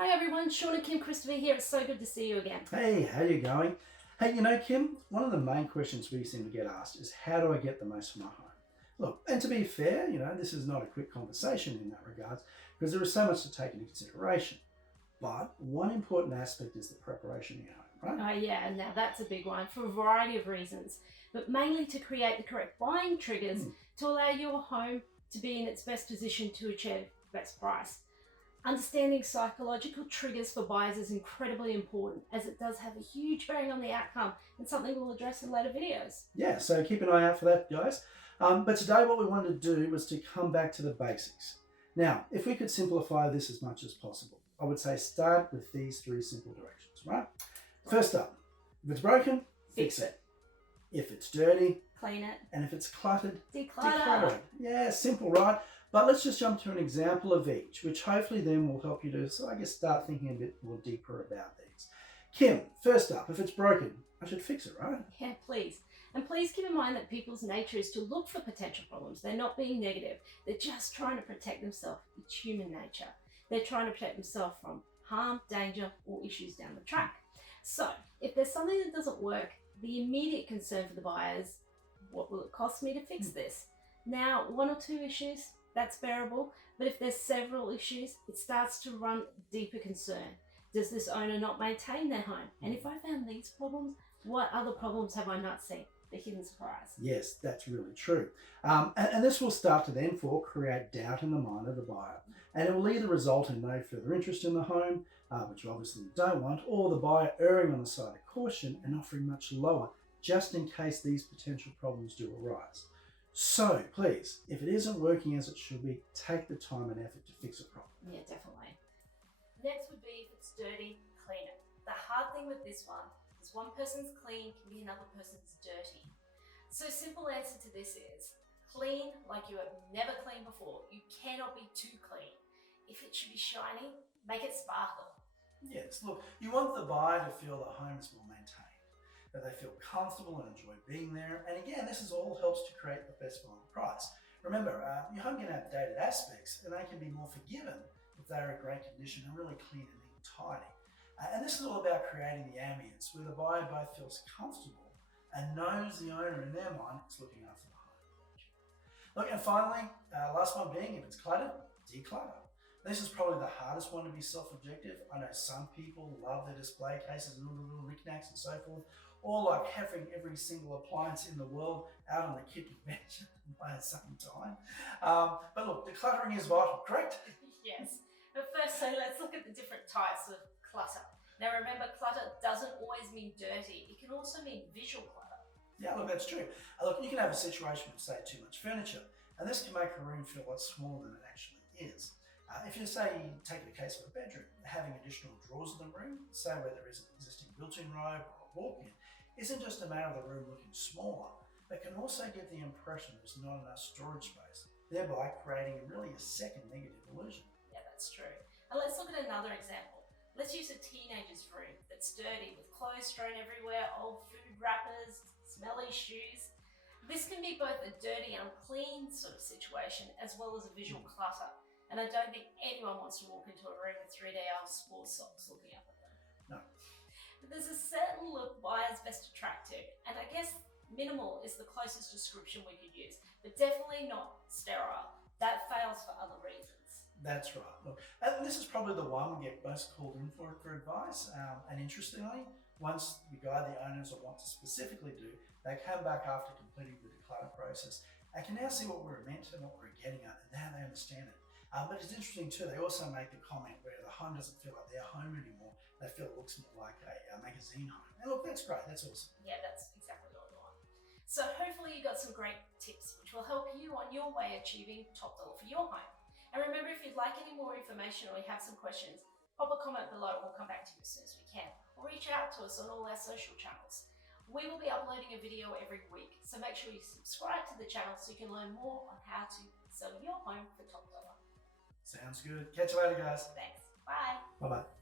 Hi everyone, Sean and Kim Christopher here. It's so good to see you again. Hey, how you going? Hey, Kim, one of the main questions we seem to get asked is how do I get the most from my home? Look, and to be fair, this is not a quick conversation in that regards because there is so much to take into consideration. But one important aspect is the preparation of your home, right? Oh yeah, now that's a big one for a variety of reasons, but mainly to create the correct buying triggers to allow your home to be in its best position to achieve the best price. Understanding psychological triggers for buyers is incredibly important as it does have a huge bearing on the outcome and something we'll address in later videos. Yeah, so keep an eye out for that, guys. But today what we wanted to do was to come back to the basics. Now, if we could simplify this as much as possible, I would say start with these three simple directions, right? First up, if it's broken, fix it. If it's dirty, clean it. And if it's cluttered, declutter it. Yeah, simple, right? But let's just jump to an example of each, which hopefully then will help you to, start thinking a bit more deeper about these. Kim, first up, if it's broken, I should fix it, right? Yeah, please. And please keep in mind that people's nature is to look for potential problems. They're not being negative. They're just trying to protect themselves. It's human nature. They're trying to protect themselves from harm, danger, or issues down the track. So if there's something that doesn't work, the immediate concern for the buyer is, what will it cost me to fix this? Now, one or two issues, that's bearable, but if there's several issues, it starts to run deeper concern. Does this owner not maintain their home? And if I found these problems, what other problems have I not seen? The hidden surprise. Yes, that's really true. And this will start to then create doubt in the mind of the buyer. And it will either result in no further interest in the home, which you obviously don't want, or the buyer erring on the side of caution and offering much lower, just in case these potential problems do arise. So please, if it isn't working as it should be, take the time and effort to fix it properly. Yeah, definitely. Next would be if it's dirty, clean it. The hard thing with this one is one person's clean can be another person's dirty. So simple answer to this is clean like you have never cleaned before. You cannot be too clean. If it should be shiny, make it sparkle. Yes, look, you want the buyer to feel the home is well maintained, that they feel comfortable and enjoy being there. And again, this is all helps to create the best buying price. Remember, your home can have dated aspects and they can be more forgiven if they're in great condition and really clean and neat and tidy. And this is all about creating the ambience where the buyer both feels comfortable and knows the owner in their mind is looking after the home. Look, and finally, last one being, if it's cluttered, declutter. This is probably the hardest one to be self-objective. I know some people love their display cases and all the little knickknacks and so forth, or like having every single appliance in the world out on the kitchen bench at the same time. But look, decluttering is vital, correct? Yes. But first, so let's look at the different types of clutter. Now remember, clutter doesn't always mean dirty. It can also mean visual clutter. Yeah, look, that's true. Look, you can have a situation with, say, too much furniture, and this can make a room feel a lot smaller than it actually is. If you say, take the case of a bedroom, having additional drawers in the room, say where there is an existing built-in robe or a walk-in, isn't just a matter of the room looking smaller, but can also give the impression there's not enough storage space, thereby creating really a second negative illusion. Yeah, that's true. And let's look at another example. Let's use a teenager's room that's dirty with clothes strewn everywhere, old food wrappers, smelly shoes. This can be both a dirty, unclean sort of situation as well as a visual clutter. And I don't think anyone wants to walk into a room with 3-day old sports socks looking up at them. No. But there's a certain look buyers best attract to, and I guess minimal is the closest description we could use, but definitely not sterile. That fails for other reasons. That's right. Look, and this is probably the one we get most called in for advice. And interestingly, once we guide the owners on what to specifically do, they come back after completing the declutter process and can now see what we're meant and what we're getting at, and now they understand it. But it's interesting too, they also make the comment where the home doesn't feel like their home anymore. They feel it looks more like a magazine home. And look, that's great, that's awesome. Yeah, that's exactly what we want. So hopefully you got some great tips which will help you on your way achieving top dollar for your home. And remember, if you'd like any more information or you have some questions, pop a comment below and we'll come back to you as soon as we can. Or reach out to us on all our social channels. We will be uploading a video every week, so make sure you subscribe to the channel so you can learn more on how to sell your home for top dollar. Sounds good. Catch you later, guys. Thanks. Bye. Bye-bye.